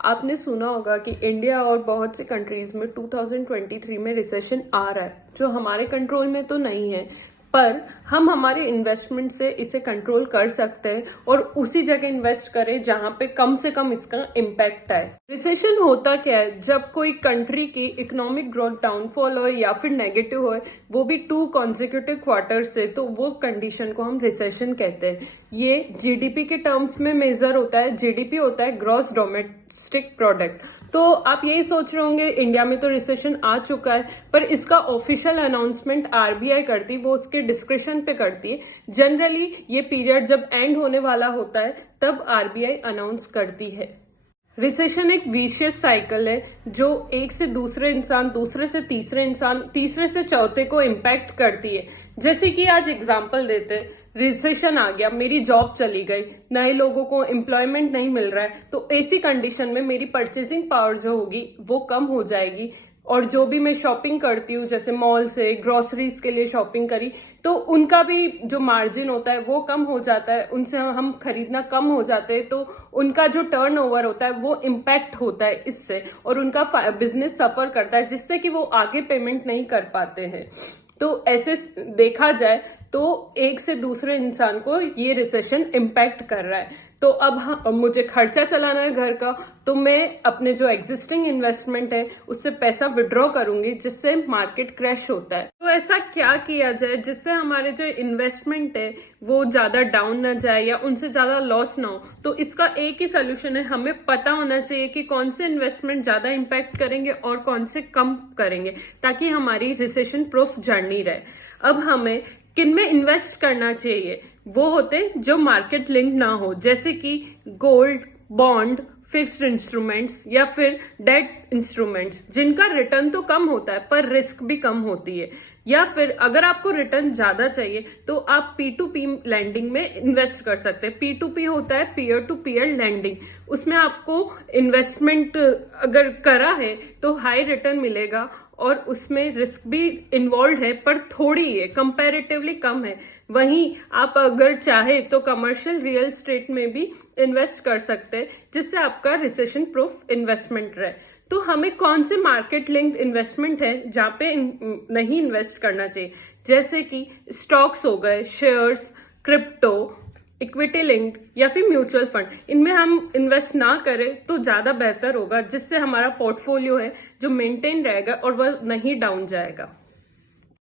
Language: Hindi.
आपने सुना होगा कि इंडिया और बहुत से कंट्रीज में 2023 में रिसेशन आ रहा है, जो हमारे कंट्रोल में तो नहीं है, पर हम हमारे इन्वेस्टमेंट से इसे कंट्रोल कर सकते हैं और उसी जगह इन्वेस्ट करें जहां पे कम से कम इसका इम्पैक्ट आए। रिसेशन होता क्या है? जब कोई कंट्री की इकोनॉमिक ग्रोथ डाउनफॉल हो या फिर नेगेटिव हो, वो भी 2 कॉन्जिक्यूटिव क्वार्टर से, तो वो कंडीशन को हम रिसेशन कहते हैं। ये जीडीपी के टर्म्स में मेजर होता है। जीडीपी होता है ग्रॉस डोमेस्टिक प्रोडक्ट। तो आप यही सोच रहे होंगे इंडिया में तो रिसेशन आ चुका है, पर इसका ऑफिशियल अनाउंसमेंट आरबीआई करती, वो उसके डिस्क्रिप्शन पे करती है। जनरली ये पीरियड जब एंड होने वाला होता है तब आरबीआई अनाउंस करती है। रिसेशन एक विशियस साइकिल है जो एक से दूसरे इंसान, दूसरे से तीसरे इंसान, तीसरे से चौथे को इम्पैक्ट करती है। जैसे कि आज एग्जांपल देते हैं, रिसेशन आ गया, मेरी जॉब चली गई, नए लोगों को एम्प्लॉयमेंट नहीं मिल रहा है, तो ऐसी कंडीशन में मेरी परचेजिंग पावर जो होगी वो कम हो जाएगी। और जो भी मैं शॉपिंग करती हूँ, जैसे मॉल से ग्रोसरीज के लिए शॉपिंग करी, तो उनका भी जो मार्जिन होता है वो कम हो जाता है, उनसे हम खरीदना कम हो जाते हैं, तो उनका जो टर्नओवर होता है वो इम्पैक्ट होता है इससे, और उनका बिजनेस सफर करता है, जिससे कि वो आगे पेमेंट नहीं कर पाते हैं। तो ऐसे देखा जाए तो एक से दूसरे इंसान को ये रिसेशन इम्पैक्ट कर रहा है। तो अब मुझे खर्चा चलाना है घर का, तो मैं अपने जो एग्जिस्टिंग इन्वेस्टमेंट है उससे पैसा विड्रॉ करूंगी, जिससे मार्केट क्रैश होता है। तो ऐसा क्या किया जाए जिससे हमारे जो इन्वेस्टमेंट है वो ज्यादा डाउन ना जाए या उनसे ज्यादा लॉस ना हो? तो इसका एक ही सोल्यूशन है, हमें पता होना चाहिए कि कौन से इन्वेस्टमेंट ज्यादा इम्पैक्ट करेंगे और कौन से कम करेंगे, ताकि हमारी रिसेशन प्रूफ जर्नी रहे। अब हमें किन में इन्वेस्ट करना चाहिए? वो होते जो मार्केट लिंक ना हो, जैसे कि गोल्ड, बॉन्ड, फिक्स्ड इंस्ट्रूमेंट्स या फिर डेट इंस्ट्रूमेंट्स, जिनका रिटर्न तो कम होता है पर रिस्क भी कम होती है। या फिर अगर आपको रिटर्न ज्यादा चाहिए तो आप P2P लैंडिंग में इन्वेस्ट कर सकते हैं। P2P होता है पीयर टू पीयर लैंडिंग। उसमें आपको इन्वेस्टमेंट अगर करा है तो हाई रिटर्न मिलेगा, और उसमें रिस्क भी इन्वॉल्व है पर थोड़ी है, कंपैरेटिवली कम है। वहीं आप अगर चाहे तो कमर्शियल रियल एस्टेट में भी इन्वेस्ट कर सकते हैं, जिससे आपका रिसेशन प्रूफ इन्वेस्टमेंट रहे। तो हमें कौन से मार्केट लिंक्ड इन्वेस्टमेंट है जहां पे नहीं इन्वेस्ट करना चाहिए? जैसे कि स्टॉक्स हो गए, शेयर्स, क्रिप्टो, इक्विटी लिंक्ड या फिर म्यूचुअल फंड, इनमें हम इन्वेस्ट ना करें तो ज्यादा बेहतर होगा, जिससे हमारा पोर्टफोलियो है जो मेंटेन रहेगा और वह नहीं डाउन जाएगा।